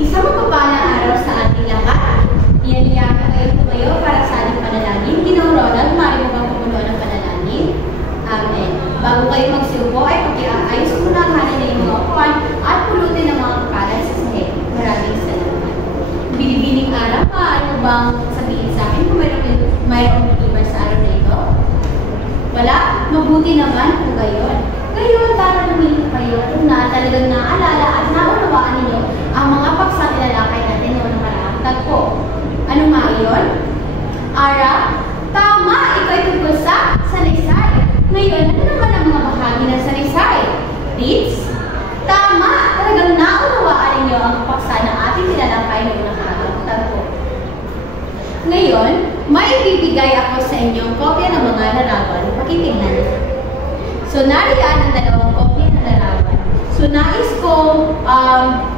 Isang mapagpalang araw sa ating lahat. Iyan ko kayo tumayo para sa ating panalangin. Ginoong Ronald, maaari mo bang pumuno ng panalangin? Amen. Bago kayo magsiupo ay pakiayos muna ang hanin na inyong upuan at pulutin ang mga kapalan sa sahig. Maraming salamat. Binibining araw, maaari mo bang sabihin sa akin kung mayroong iba sa araw na ito? Wala? Mabuti naman kung gayon. Ngayon, tatanungin ko kayo kung talagang naalala at naunawaan ninyo ang mga paksa nilalakay natin noong nakaraang tagpo. Ano nga iyon? Ara, tama, ito ay tungkol sa salaysay. Ngayon, ano naman ang mga bahagi ng salaysay? Reeds? Tama, talagang naunawaan ninyo ang paksa na ating nilalakay noong nakaraang tagpo. Ngayon, may ibibigay ako sa inyong kopya ng mga larawan. Pakitingnan. So, nariyan ang dalawang kopya ng larawan. So, nais ko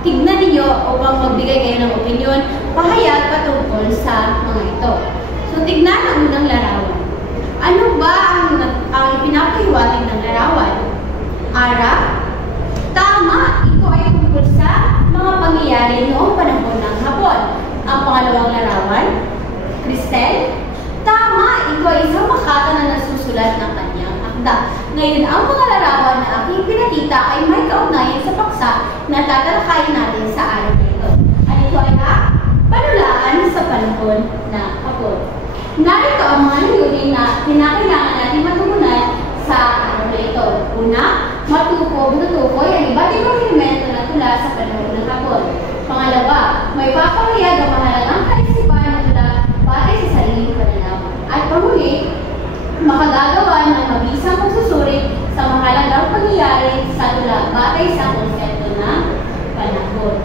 tignan ninyo upang magbigay kayo ng opinion, pahayag patungkol sa mga ito. So, tignan ang unang larawan. Ano ba ang ipinapahiwatig ng larawan? Ara? Tama, ito ay tungkol sa mga pangyayari noong panahon ng Hapon. Ang pangalawang larawan? Cristel? Tama, ito ay isang makata na nasusulat ng kanyang akda. Ngayon, ang mga larawan na aking pinakita ay may kaugnayan sa paksa na tatalakayin natin sa araw na ito. At ito ay panulaan sa panahon ng Hapon. Narito ang mga layunin na kinakailangan natin matugunan sa araw na ito. Una, matutukoy ang iba't ibang elemento na tula sa panahon ng Hapon. Pangalawa, may papahayag ang mahalagang kaisipan na tula batay sa sariling pananaw. At panghuli, makagagawa ng mabisang pagsusuri sa mahalagang pangyayari sa tula batay sa konsepto ng panahon.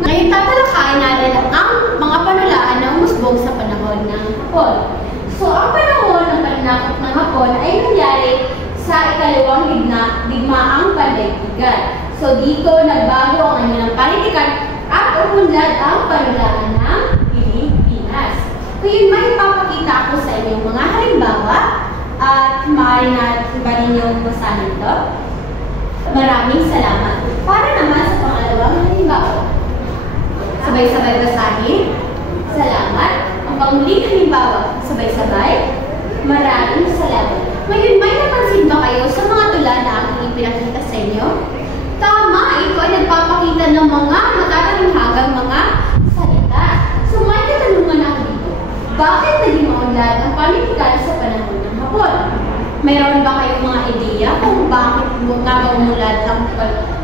Ngayon, tatalakayin natin ang mga panulaan na umusbong sa panahon ng Hapon. So, ang panahon ng pananakop ng Hapon ay nangyari sa ikalawang digmaang pandaigdigan. So, dito nagbago ang kanilang panitikan at umunlad ang panulaan ng Pilipinas. Ngayon, may papakita ako sa inyo mga halimbawa at maaari na iba ninyong basahin ito. Maraming salamat. Para naman sa pangalawang halimbawa. Sabay-sabay basahin. Salamat. Ang panghuling halimbawa. Sabay-sabay. Maraming salamat. Ngayon, may napansin ba kayo sa mga tula na aking ipinakita sa inyo? Tama, ito ay nagpapakita ng mga matatalinghagang mga salita. So, may katanungan ako dito. Bakit naging maunlad ang panitikan sa panahon ng Hapon? Mayroon ba kayong mga ideya kung bakit nagmulad ang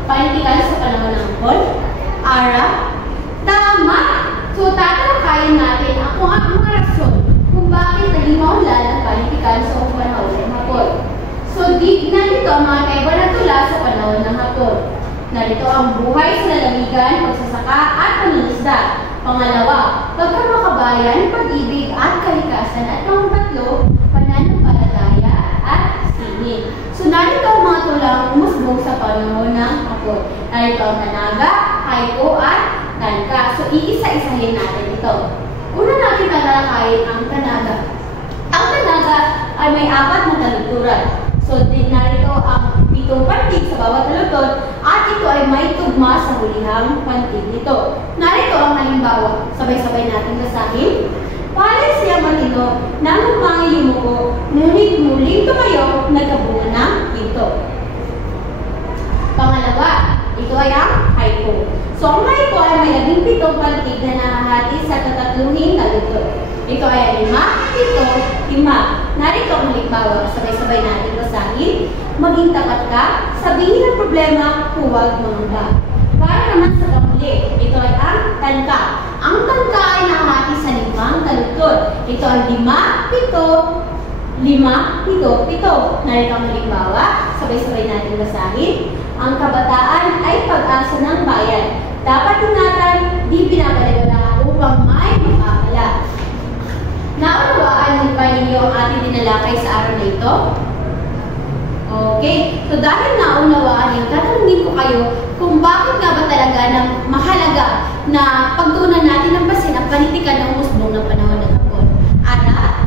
panitikan sa panahon ng Hapon? Ara? Tama! So, tatalakayin natin kung ang mga rason kung bakit naging maunlad ang panitikan sa panahon ng Hapon. So, narito ang mga kaiba na tula sa panahon ng Hapon. Narito ang buhay sa lalawigan, pagsasaka at pangingisda. Pangalawa, pagkamakabayan, pag-ibig at kalikasan. At pang-tatlo, pananampalataya at singin. So, narito ang mga tulang umusbong sa panahon ng Hapon. Narito ang tanaga, haiku at tanka. So, iisa-isahin natin ito. Una natin tatalakayin ang tanaga. Ang tanaga ay may 4 na taludturan. So, narito ang 7 pantig sa bawat taludtod at ito ay may tugma sa hulihang pantig nito. Narito ang halimbawa. Sabay-sabay natin basahin. Palay siya matino nang lumangi yumuko, ngunit muling tumayo, nagkabunga ng ginto. Pangalawa, ito ay ang haiku. So, ang haiku ay may 17 pantig na nahahati sa tatatluhing taludtod. Ito ay 5, 7, 5. Narito ang halimbawa. Sabay-sabay natin basahin. Maging tapat ka, sabihin ang problema, huwag mangamba. Para naman sa kamuli, ito ay ang tanka. Ang tanka ay nahati sa 5 taludtod. Ito ay 5, 7, 5, 7, 7. Narito ang halimbawa. Sabay-sabay natin basahin. Ang kabataan ay pag-asa ng bayan. Dapat ingatan, di pinapalagala upang may makakala. Naunawaan ba ninyo ang ating dinalakay sa araw na ito? Okay. So, dahil naunawaan niyo, tatanungin ko kayo kung bakit nga ba talaga na mahalaga na pagtuunan natin ng pasin ang panitikan ng umusbong ng panahon ng Hapon. Ara?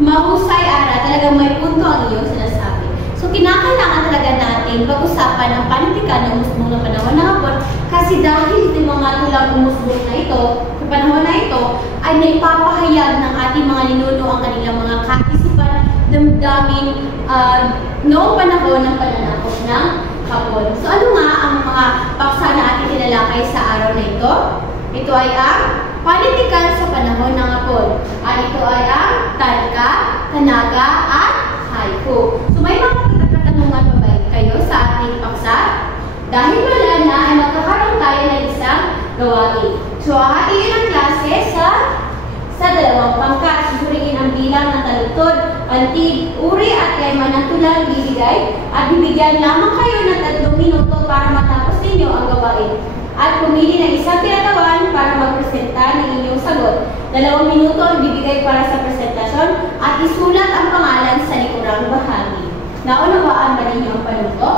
Mahusay, Ara. Talagang may punto ang iyong sinasabi. So, kinakailangan talaga natin pag-usapan ang panitikan ng umusbong ng panahon ng Hapon kasi dahil ito mga tulang pagmusbong na ito, sa panahon na ito, ay naipapahayag ng ating mga ninuno ang kanilang mga kaisipan, damdamin, noong panahon ng pananakop ng Hapon. So ano nga ang mga paksa na ating tinalakay sa araw na ito? Ito ay ang politikal sa panahon ng Hapon. At ito ay ang tanka, tanaga, at haiku. So may mga katanungan pa ba kayo sa ating paksa? Dahil wala na ay magkakaroon tayo ng isang gawain. So hatiin ang klase sa dalawang pangkat. Susuriin ang bilang ng talutod, pantig, uri at kayma ng tulang bibigay at bibigyan lamang kayo ng 3 minuto para matapos ninyo ang gawain. At pumili ng isang tinatawan para magpresenta ng inyong sagot. 2 minuto ang bibigay para sa presentasyon at isulat ang pangalan sa likurang bahagi. Naunawaan ba ninyo ang panuto?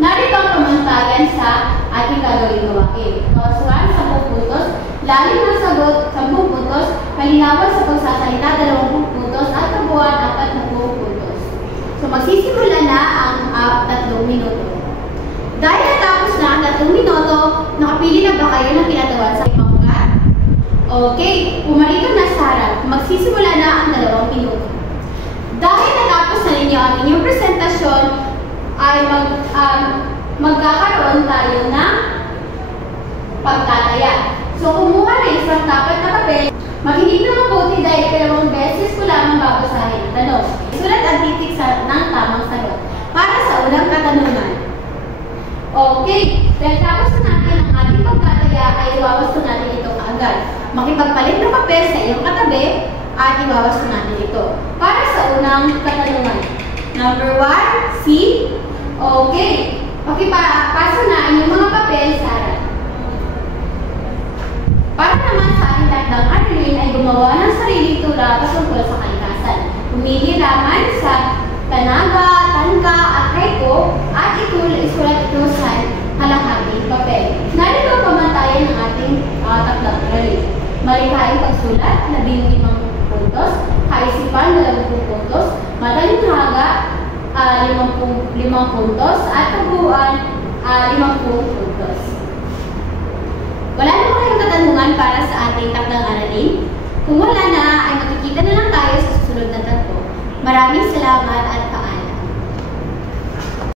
Narito ang pamantayan sa ating gagawing gawain. Kawasuhan, 10 puntos, lalim ng sagot, 10 puntos, kalinawan sa pagsasalita, 20 puntos, at kabuuan, 40 puntos. So magsisimula na ang 3 minuto. Dahil natapos na ang 3 minuto, nakapili na ba kayo ng kinatawan sa pangkat? Okay, pumarito na sa harap. Magsisimula na ang 2 minuto. Dahil natapos na ninyo ang inyong presentasyon, ay magkakaroon tayo ng pagtataya. So, kumuha na isang tapat na papel. Makinig na mabuti dahil 2 beses ko lamang babasahin ang tanong. Isulat ang titik ng tamang sagot para sa unang katanungan. Okay, dahil tapos na natin ang ating pagtataya ay iwawasto natin ito kaagad. Makipagpalit ng papel sa iyong katabi at iwawasto natin ito para sa unang katanungan. Number 1, C. Okay. Pakipasa na inyong mga papel sa harap. Para naman sa ating takdang aralin ay gumawa ng sariling tula patungkol sa kalikasan. Pumili naman sa tanaga, tanka, at haiku at isulat ito sa halahating papel. Narito ang pamantayan ng ating takdang aralin. Malikhaing pagsulat, 15 puntos, kaisipan, 20 puntos, matalinghaga, 5 puntos, at kabuuan, 50 puntos. Wala naman kayong katanungan para sa ating takdang aralin? Kung wala na, ay makikita na lang tayo sa susunod na tatlo. Maraming salamat at